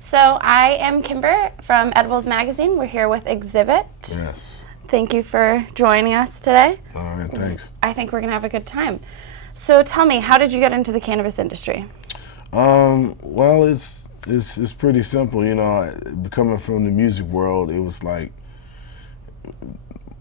So I am Kimber from Edibles Magazine. We're here with Xzibit. Yes. Thank you for joining us today. All right, thanks. I think we're going to have a good time. So tell me, how did you get into the cannabis industry? Well, it's pretty simple. You know, coming from the music world, it was like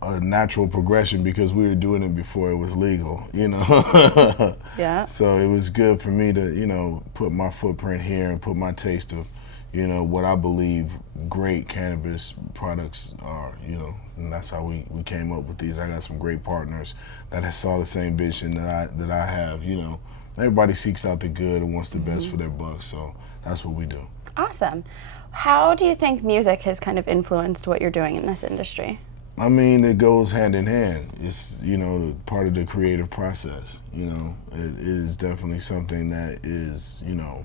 a natural progression because we were doing it before it was legal, you know. Yeah. So it was good for me to, you know, put my footprint here and put my taste of, you know, what I believe great cannabis products are, you know, and that's how we came up with these. I got some great partners that saw the same vision that I have, you know. Everybody seeks out the good and wants the best for their buck, so that's what we do. Awesome. How do you think music has kind of influenced what you're doing in this industry? I mean, it goes hand in hand. It's, you know, part of the creative process, you know. It is definitely something that is, you know,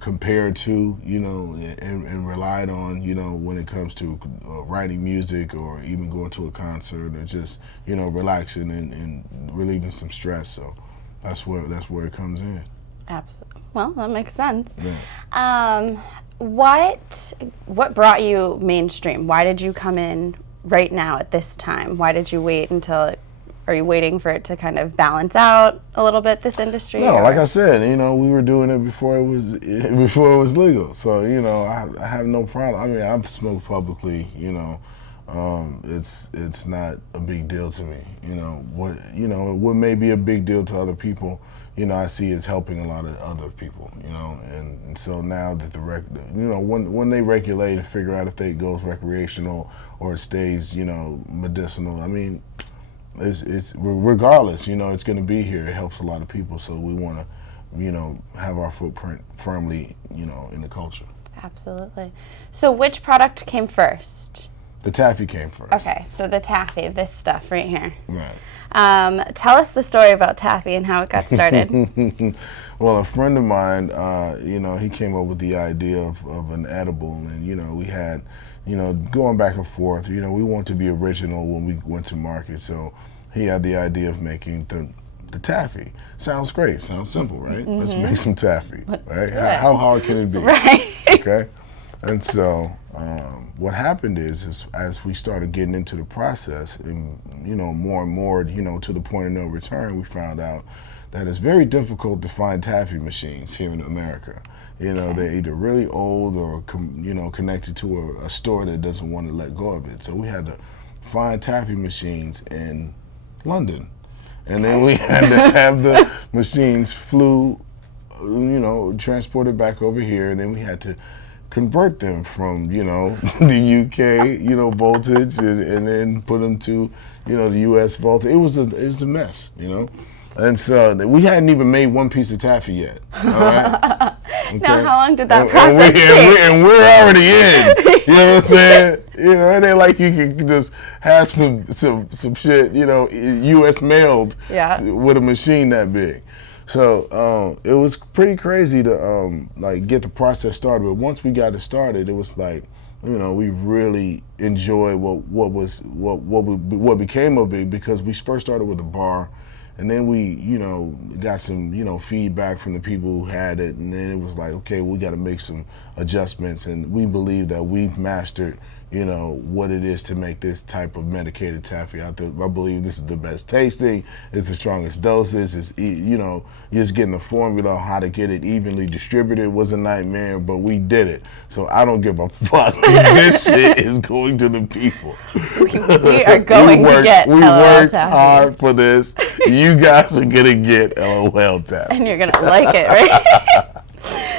compared to, you know, and relied on, you know, when it comes to writing music or even going to a concert or just, you know, relaxing and relieving some stress. So that's where it comes in. Absolutely. Well, that makes sense. Yeah. What brought you mainstream? Why did you come in right now at this time? Why did you wait until are you waiting for it to kind of balance out a little bit, this industry? No, like I said, you know, we were doing it before it was legal. So, you know, I have no problem. I mean, I've smoked publicly, you know. It's not a big deal to me. You know, what may be a big deal to other people, you know, I see it's helping a lot of other people, you know, and so now that you know, when they regulate and figure out if it goes recreational or it stays, you know, medicinal, I mean, it's regardless, you know, it's going to be here. It helps a lot of people, so we want to, you know, have our footprint firmly, you know, in the culture. Absolutely. So which product came first? The Taffy came first. Okay, so the Taffy, this stuff right here. Right. Tell us the story about Taffy and how it got started. Well, a friend of mine, you know, he came up with the idea of an edible, and, you know, we had, you know, going back and forth, you know, we want to be original when we went to market, so he had the idea of making the Taffy. Sounds great, sounds simple, right? Let's make some Taffy, right? How hard can it be? Right. Okay? And so what happened is as we started getting into the process and, you know, more and more, you know, to the point of no return, we found out that it's very difficult to find Taffy machines here in America. You know, they're either really old or, you know, connected to a store that doesn't want to let go of it. So we had to find Taffy machines in London. And then we had to have the machines you know, transported back over here, and then we had to convert them from, you know, the UK, you know, voltage, and then put them to, you know, the US voltage. It was a mess, you know. And so we hadn't even made one piece of Taffy yet. All right? Okay. Now, how long did that process take? And we're already in. You know what I'm saying? You know, it ain't like you can just have some shit, you know, US mailed with a machine that big. So it was pretty crazy to like get the process started. But once we got it started, it was like, you know, we really enjoyed what became of it, because we first started with a bar, and then we, you know, got some, you know, feedback from the people who had it, and then it was like, okay, we got to make some adjustments, and we believe that we've mastered, you know, what it is to make this type of medicated Taffy. I believe this is the best tasting, it's the strongest dosage, it's, you know, just getting the formula on how to get it evenly distributed was a nightmare, but we did it. So I don't give a fuck. This shit is going to the people. We are going to get We LOL worked Taffy. hard for this. You guys are gonna get LOL Taffy. And you're going to like it, right?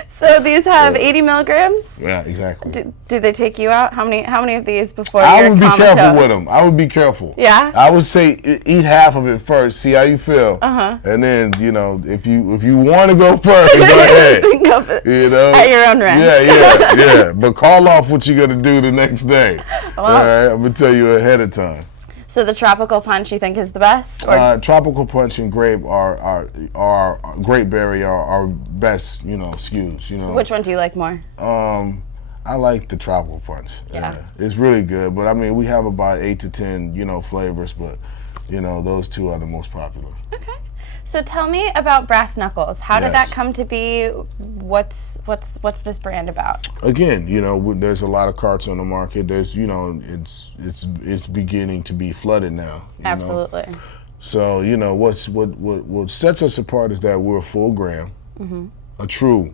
So these have 80 milligrams? Yeah, exactly. Do they take you out? How many of these before I you're would be comatose? careful with them. I would be careful. Yeah? I would say eat half of it first, see how you feel. Uh-huh. And then, you know, if you want to go first, go ahead. Think of it. You know? At your own risk. Yeah. But call off what you're going to do the next day. Well, all right? I'm going to tell you ahead of time. So the tropical punch you think is the best? Or? Tropical punch and grape are grape berry are our best, you know, SKUs. You know. Which one do you like more? I like the tropical punch. Yeah. It's really good. But I mean, we have about 8 to 10, you know, flavors. But you know, those two are the most popular. Okay. So tell me about Brass Knuckles. How did that come to be? What's this brand about? Again, there's a lot of carts on the market. There's, it's beginning to be flooded now. Absolutely. So, what sets us apart is that we're a full gram. Mm-hmm.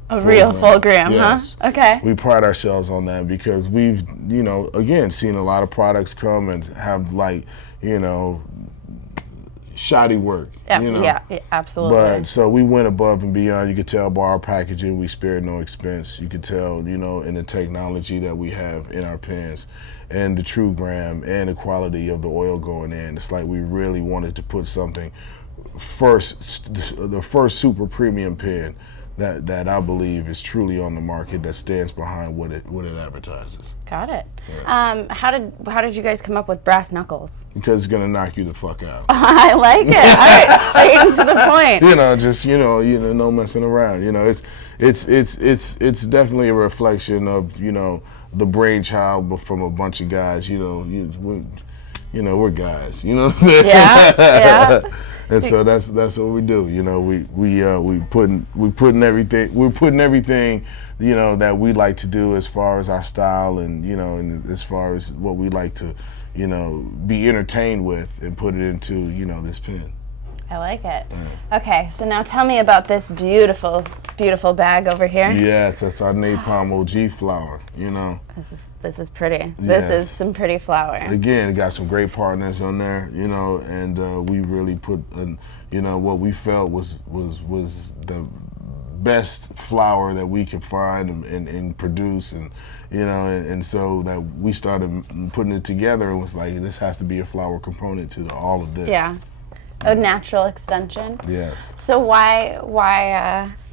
A real full gram, yes. Huh? Okay. We pride ourselves on that because we've, again, seen a lot of products come and have shoddy work. Yeah, absolutely. But so we went above and beyond. You could tell by our packaging, we spared no expense. You could tell, in the technology that we have in our pens and the true gram and the quality of the oil going in. It's like we really wanted to put something the first super premium pen that I believe is truly on the market that stands behind what it advertises. Got it. Yeah. How did you guys come up with Brass Knuckles? Because it's gonna knock you the fuck out. I like it. All right, straight into the point. Just no messing around. It's definitely a reflection of the brainchild from a bunch of guys. We're guys. You know what I'm saying? Yeah. And so that's what we do. We're putting everything that we like to do as far as our style and and as far as what we like to be entertained with and put it into this pen. I like it. Okay, so now tell me about this beautiful bag over here. Yes, that's our Napalm OG flower. This is pretty. This is some pretty flower. Again, got some great partners on there, and we really put, what we felt was the best flower that we could find and produce, and so that we started putting it together and was like, this has to be a flower component to all of this. Yeah. A natural extension. Yes. So why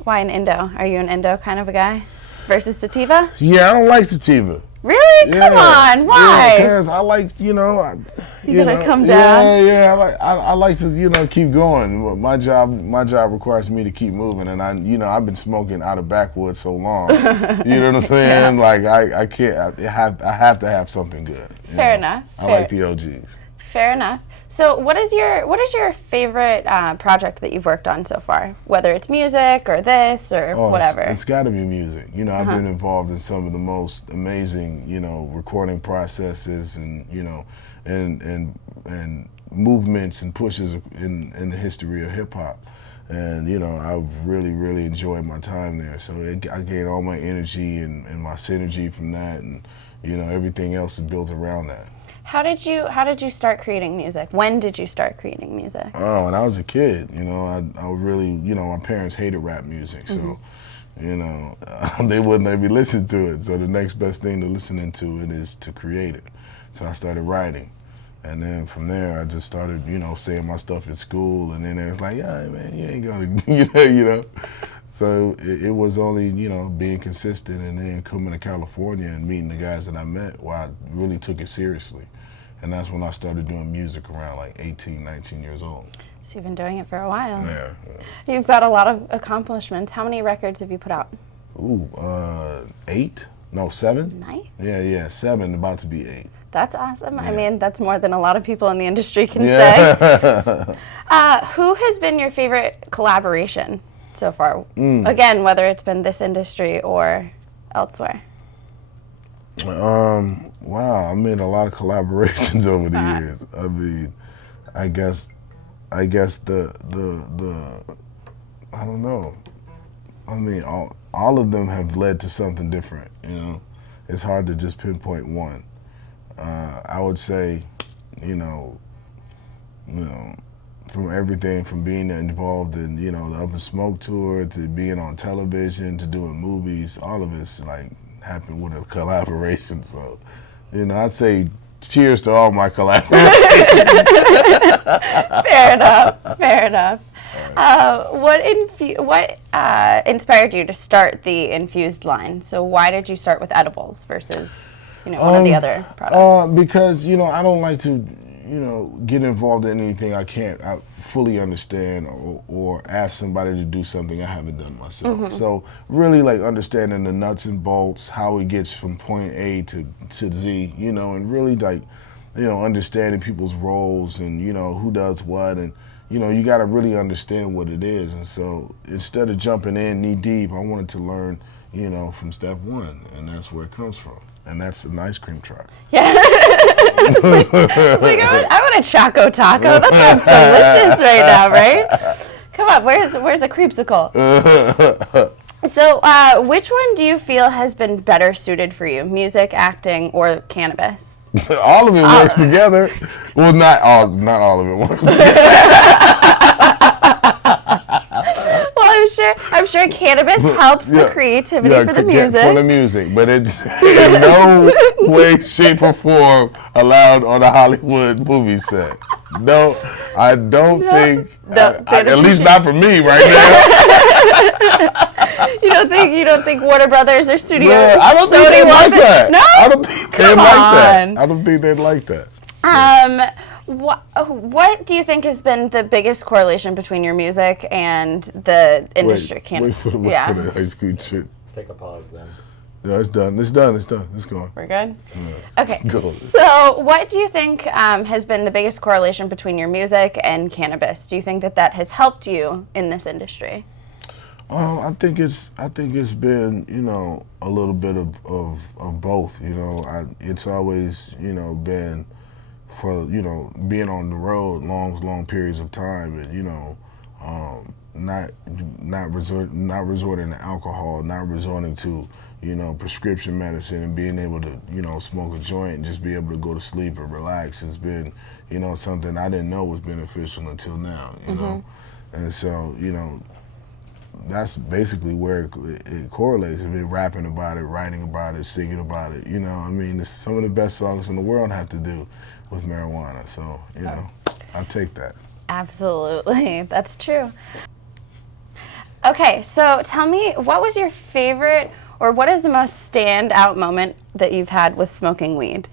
an Indo? Are you an Indo kind of a guy versus sativa? Yeah, I don't like sativa. Really? Yeah. Come on, why? Because I like, you gotta come down. Yeah. I like to, keep going. My job requires me to keep moving, and I've been smoking out of backwoods so long. You know what I'm saying? Yeah. Like I can't. I have to have something good. Fair enough. I like the OGs. Fair enough. So what is your favorite project that you've worked on so far? Whether it's music or this or whatever. It's got to be music. I've been involved in some of the most amazing, recording processes and and movements and pushes in the history of hip hop. And I've really enjoyed my time there. So I gained all my energy and my synergy from that, and everything else is built around that. How did you start creating music? When did you start creating music? Oh, when I was a kid, I really, my parents hated rap music, so, they wouldn't let me listen to it. So the next best thing to listening to it is to create it. So I started writing, and then from there I just started, saying my stuff at school, and then it was like, yeah, man, you ain't gonna, So it was only, being consistent and then coming to California and meeting the guys that I met where I really took it seriously. And that's when I started doing music around like 18, 19 years old. So you've been doing it for a while. Yeah. You've got a lot of accomplishments. How many records have you put out? 8? No, 7. Nice. Yeah, 7, about to be 8. That's awesome. Yeah. I mean, that's more than a lot of people in the industry can say. Who has been your favorite collaboration so far? Again, whether it's been this industry or elsewhere. Wow, I made a lot of collaborations over the years. I mean, I guess the I don't know. I mean, all of them have led to something different. It's hard to just pinpoint one. I would say, from everything from being involved in, the Up and Smoke tour to being on television to doing movies, all of it's like happened with a collaboration. So, I'd say cheers to all my collaborations. Fair enough. What inspired you to start the Infused line? So why did you start with edibles versus, one of the other products? Because, I don't like to, get involved in anything I can't fully understand or ask somebody to do something I haven't done myself. Mm-hmm. So really like understanding the nuts and bolts, how it gets from point A to Z, and really like, understanding people's roles and, who does what and, you got to really understand what it is. And so instead of jumping in knee deep, I wanted to learn, from step one, and that's where it comes from. And that's an ice cream truck. Yeah. I want a Choco Taco. That sounds delicious right now, right? Come on, where's a creepsicle? So, which one do you feel has been better suited for you? Music, acting, or cannabis? All of it works together. Well, not all of it works together. I'm sure cannabis helps the creativity for the music. For the music, but it's in no way, shape, or form allowed on a Hollywood movie set. No, I don't think. At least not for me right now. You don't think Warner Brothers or studios? No, I don't think they'd like that. No, I don't think they'd like that. I don't think they'd like that. What do you think has been the biggest correlation between your music and the industry? Wait for the ice cream shit. Take a pause then. No, it's done. It's done. It's going. We're good? Yeah. Okay. So what do you think has been the biggest correlation between your music and cannabis? Do you think that has helped you in this industry? I think it's been, a little bit of both. It's always, been for, being on the road long periods of time, and not resorting to alcohol, not resorting to prescription medicine, and being able to smoke a joint and just be able to go to sleep or relax has been something I didn't know was beneficial until now. And so that's basically where it correlates. I've been rapping about it, writing about it, singing about it. Some of the best songs in the world have to do with marijuana. So, I'll take that. Absolutely. That's true. Okay, so tell me, what was your favorite, or what is the most standout moment that you've had with smoking weed?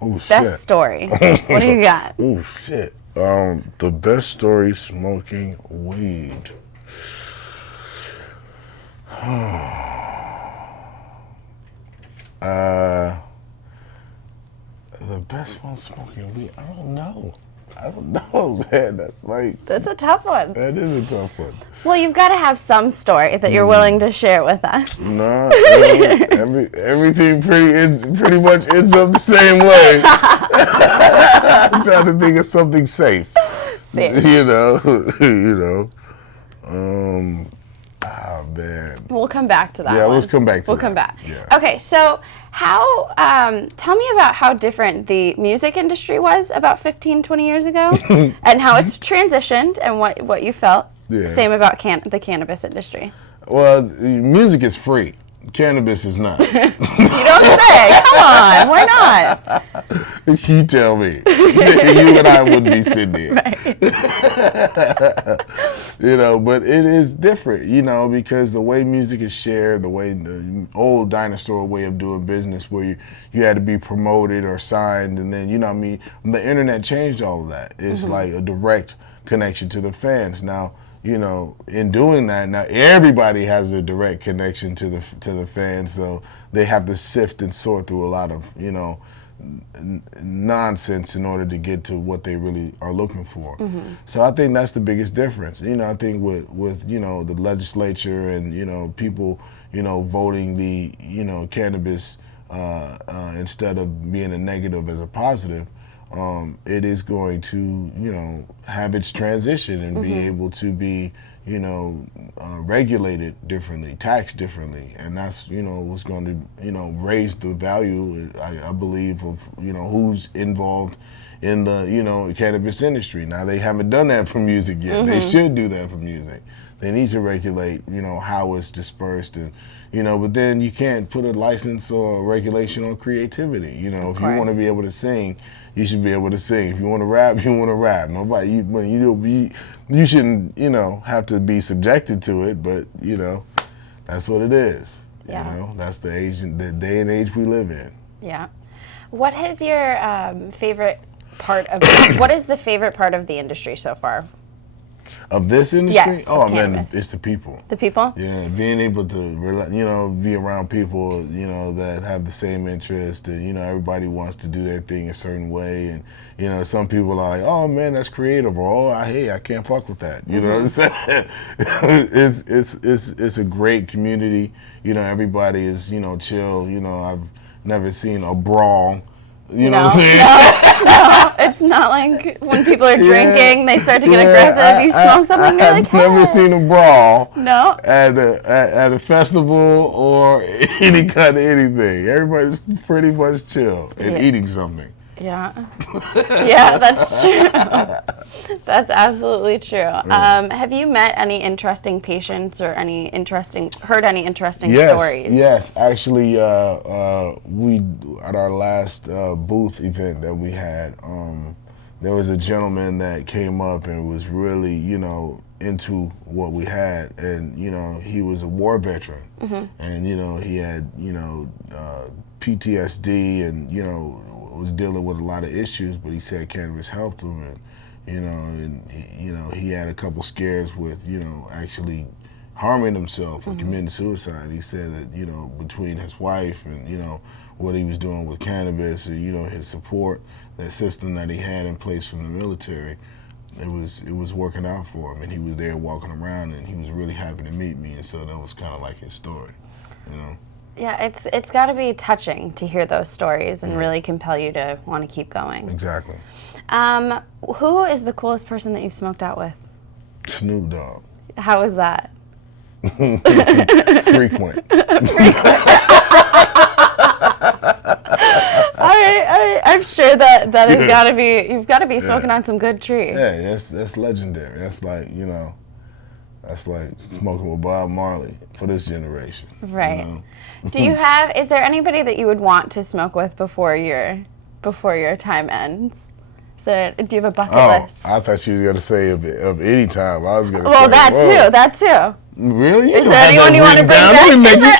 Oh, shit. Best story. What do you got? Oh, shit. The best story smoking weed. The best one smoking weed? I don't know, man. That's a tough one. That is a tough one. Well, you've got to have some story that you're willing to share with us. No, everything pretty much ends up the same way. I'm trying to think of something safe. Safe. Oh, man. We'll come back to that Yeah, one. let's come back to that. We'll come back. Yeah. Okay, so tell me about how different the music industry was about 15, 20 years ago and how it's transitioned and what you felt. Yeah. Same about the cannabis industry. Well, music is free. Cannabis is not. You don't say. Come on, why not? You tell me. You and I wouldn't be sitting here. Right. But it is different, because the way music is shared, the way the old dinosaur way of doing business where you had to be promoted or signed, and then, the internet changed all of that. It's like a direct connection to the fans. Now, in doing that, now everybody has a direct connection to the fans, so they have to sift and sort through a lot of, nonsense in order to get to what they really are looking for. So I think that's the biggest difference. I think with the legislature and, people, voting the, cannabis instead of being a negative as a positive, it is going to, have its transition and be able to be, regulated differently, taxed differently, and that's, what's going to, raise the value, I believe, of, who's involved in the, cannabis industry. Now, they haven't done that for music yet. They should do that for music. They need to regulate, how it's dispersed, and, but then you can't put a license or a regulation on creativity. If you want to be able to sing, you should be able to sing. If you want to rap, you want to rap. Nobody, you shouldn't, have to be subjected to it, but, that's what it is. Yeah. That's the day and age we live in. Yeah. What is your favorite part of, what is the favorite part of the industry so far? Of this industry? Yes, oh, man, cannabis. it's the people. The people? Yeah, being able to, be around people, that have the same interest, and, everybody wants to do their thing a certain way, and, some people are like, oh, man, that's creative, or, I can't fuck with that. You know what I'm saying? It's a great community. Everybody is, chill. I've never seen a brawl. You know what I'm saying? No, it's not like when people are drinking, they start to get aggressive. You smoke something, you're like, hey. I've never seen a brawl. No. At a festival or any kind of anything. Everybody's pretty much chill and eating something. Yeah. Yeah, that's true. That's absolutely true. Have you met any interesting patients or heard any interesting stories? Yes, actually, we at our last booth event that we had, there was a gentleman that came up and was really, into what we had, and he was a war veteran, and he had PTSD, and was dealing with a lot of issues, but he said cannabis helped him, and he had a couple scares with actually harming himself or committing suicide. He said that between his wife and what he was doing with cannabis, and his support, that system that he had in place from the military, it was working out for him, and he was there walking around, and he was really happy to meet me, and so that was kind of like his story. Yeah, it's got to be touching to hear those stories and really compel you to want to keep going. Exactly. Who is the coolest person that you've smoked out with? Snoop Dogg. How was that? Frequent. I'm sure that has got to be, you've got to be smoking on some good tree. Yeah, that's legendary. That's like, that's like smoking with Bob Marley for this generation. Right. Is there anybody that you would want to smoke with before your time ends? So, do you have a bucket list? I thought you were going to say of any time. I was going to say. Well, that too. Really? Is there anyone you want to bring back? You can't be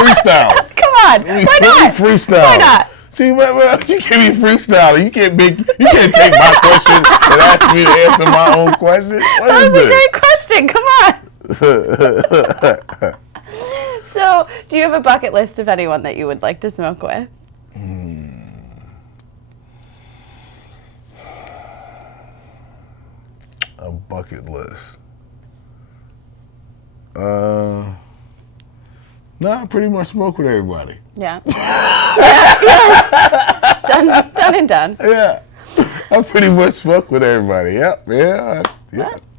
freestyle. Come on. Why not? Freestyle. Why not? See, you can't be freestyling. You can't take my question and ask me to answer my own question. That was a great question. Come on. So, do you have a bucket list of anyone that you would like to smoke with? A bucket list. No, I pretty much smoke with everybody. Yeah. Done and done. Yeah. I pretty much smoke with everybody. Yep. Yeah.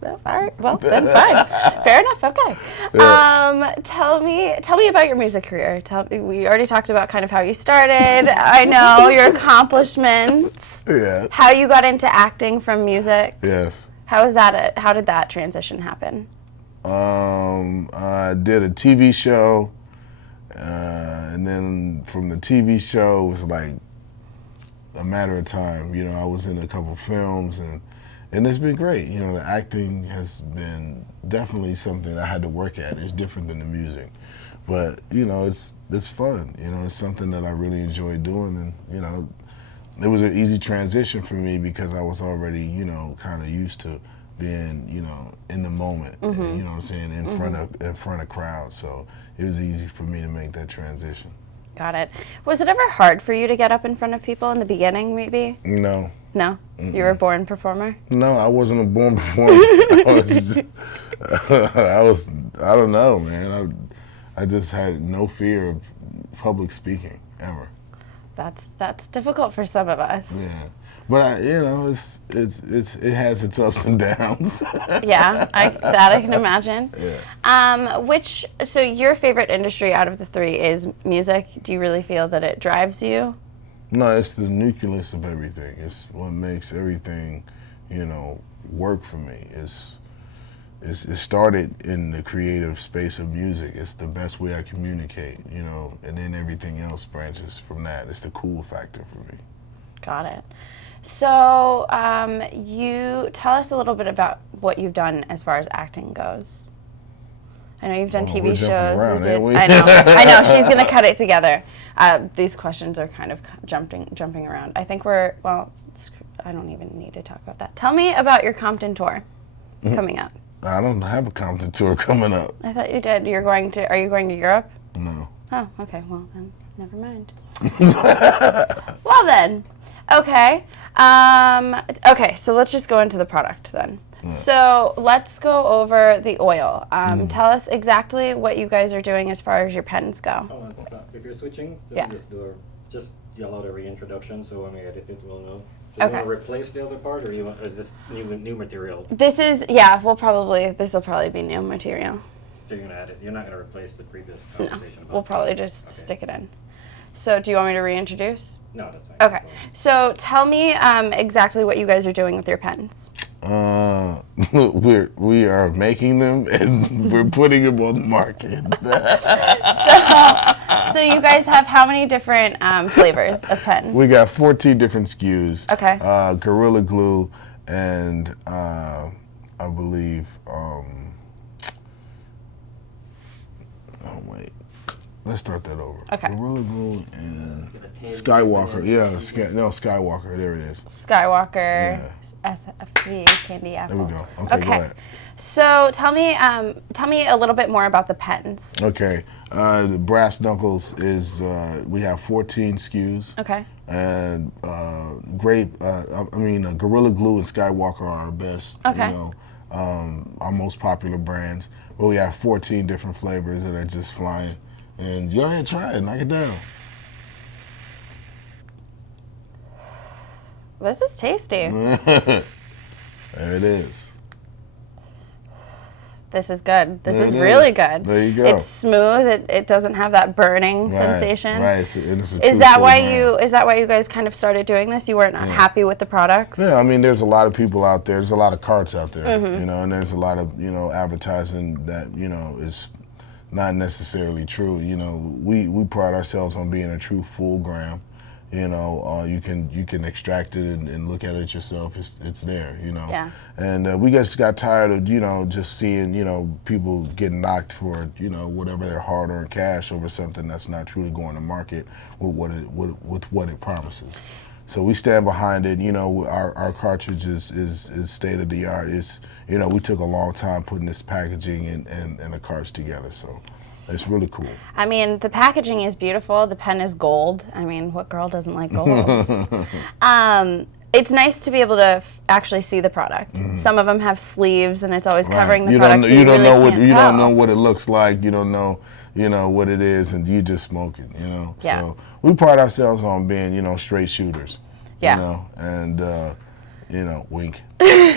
All right. Well, then fine. Fair enough. Okay. Yeah. Tell me about your music career. We already talked about kind of how you started. I know your accomplishments. Yeah. How you got into acting from music. Yes. How did that transition happen? I did a TV show, and then from the TV show, it was like a matter of time. I was in a couple films, and it's been great. The acting has been definitely something I had to work at. It's different than the music, but it's fun. It's something that I really enjoy doing, and it was an easy transition for me because I was already kind of used to being in the moment. You know what I'm saying, in front of crowds. So it was easy for me to make that transition. Got it. Was it ever hard for you to get up in front of people in the beginning, maybe? No. No? You were a born performer? No, I wasn't a born performer. I don't know, man. I just had no fear of public speaking, ever. That's difficult for some of us. Yeah. But it has its ups and downs. Yeah, I can imagine. Yeah. So your favorite industry out of the three is music. Do you really feel that it drives you? No, it's the nucleus of everything. It's what makes everything, work for me. It started in the creative space of music. It's the best way I communicate, and then everything else branches from that. It's the cool factor for me. Got it. So, you tell us a little bit about what you've done as far as acting goes. I know you've done TV shows. I know. She's gonna cut it together. These questions are kind of jumping around. I think I don't even need to talk about that. Tell me about your Compton tour. coming up? I don't have a Compton tour coming up. I thought you did. Are you going to Europe? No. Oh, okay. Well, then, never mind. Well, then. Okay. Okay, so let's just go into the product then. So let's go over the oil. Tell us exactly what you guys are doing as far as your pens go. Oh, it's not. If you're switching, just yell out a reintroduction so when we edit it, we'll know. So you want to replace the other part, or is this new material? This is, this will probably be new material. So you're going to add it. You're not going to replace the previous conversation about we'll probably just stick it in. So do you want me to reintroduce? No, that's fine. Okay. So tell me exactly what you guys are doing with your pens. We are making them and we're putting them on the market. So you guys have how many different flavors of pens? We got 14 different SKUs. Okay. Gorilla Glue and I believe let's start that over. Okay. Gorilla Glue and Skywalker. Yeah, Skywalker. There it is. Skywalker, SFV, Candy Apple. There we go. Okay, go ahead. So tell me a little bit more about the pens. Okay. The Brass Knuckles is, we have 14 SKUs. Okay. And Gorilla Glue and Skywalker are our best. Okay. Our most popular brands. But we have 14 different flavors that are just flying. And go ahead, try it, knock it down. This is tasty. There it is. This is good. This is really good. There you go. It's smooth. It doesn't have that burning sensation. Right. Is that why you guys kind of started doing this? You weren't happy with the products? Yeah, I mean, there's a lot of people out there. There's a lot of carts out there, and there's a lot of advertising that is not necessarily true. We pride ourselves on being a true full gram. You can extract it and look at it yourself. It's there. Yeah. And we just got tired of just seeing people getting knocked for whatever their hard-earned cash over something that's not truly going to market with what it promises. So we stand behind it. Our cartridge is state of the art. We took a long time putting this packaging and the carts together. So it's really cool. I mean, the packaging is beautiful. The pen is gold. I mean, what girl doesn't like gold? It's nice to be able to actually see the product. Some of them have sleeves, and it's always covering the product. You don't know what it looks like. You don't know what it is, and you just smoke it. Yeah. So we pride ourselves on being straight shooters. Yeah. And wink. New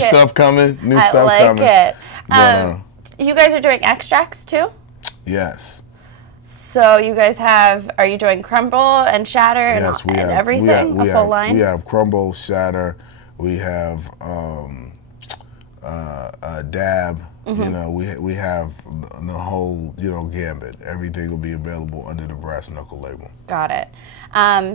stuff coming. I like it. You guys are doing extracts too? Yes. So you guys are you doing crumble and shatter and everything? A full line? We have crumble, shatter, we have dab, we have the whole, gambit. Everything will be available under the Brass Knuckle label. Got it.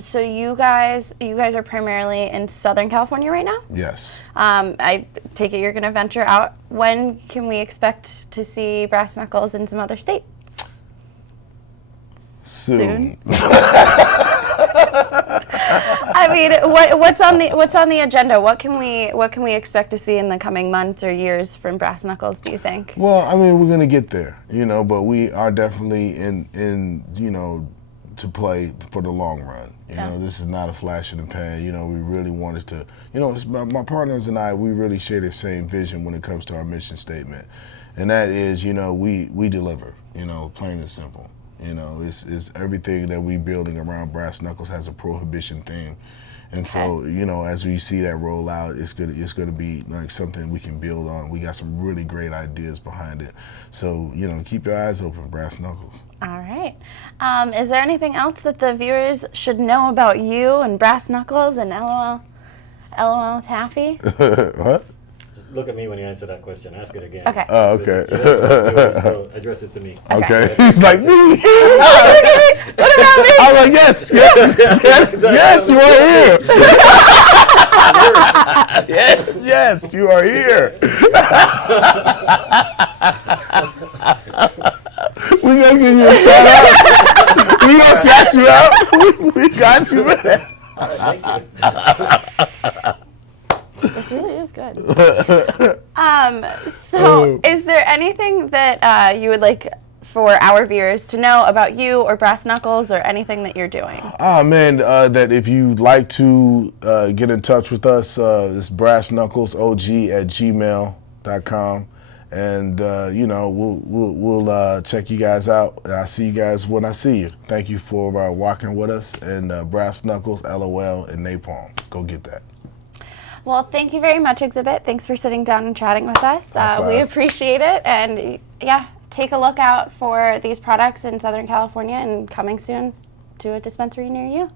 So you guys are primarily in Southern California right now? Yes. I take it you're going to venture out. When can we expect to see Brass Knuckles in some other states? Soon. I mean, what's on the agenda? What can we expect to see in the coming months or years from Brass Knuckles, do you think? Well, I mean, we're going to get there, but we are definitely in to play for the long run. This is not a flash in the pan. We really wanted to, my partners and I, we really share the same vision when it comes to our mission statement. And that is, we deliver, plain and simple. It's everything that we building around Brass Knuckles has a prohibition theme. And so, as we see that roll out, it's gonna be like something we can build on. We got some really great ideas behind it. So, keep your eyes open, Brass Knuckles. All right. Is there anything else that the viewers should know about you and Brass Knuckles and LOL Taffy? What? Just look at me when you answer that question. Ask it again. Okay. Oh, okay. So address it to me. Okay. He's like, me. What about me? I'm like, yes, you are here. yes, you are here. We gonna give you a shout out. We gonna shout you out. We got you, man. All right, thank you. really is good. So is there anything that you would like for our viewers to know about you or Brass Knuckles or anything that you're doing? That if you'd like to get in touch with us, it's brassknucklesog@gmail.com. And we'll check you guys out, and I'll see you guys when I see you. Thank you for walking with us, and Brass Knuckles, LOL, and Napalm. Go get that. Well, thank you very much, Xzibit. Thanks for sitting down and chatting with us. We appreciate it, and yeah, take a look out for these products in Southern California and coming soon to a dispensary near you.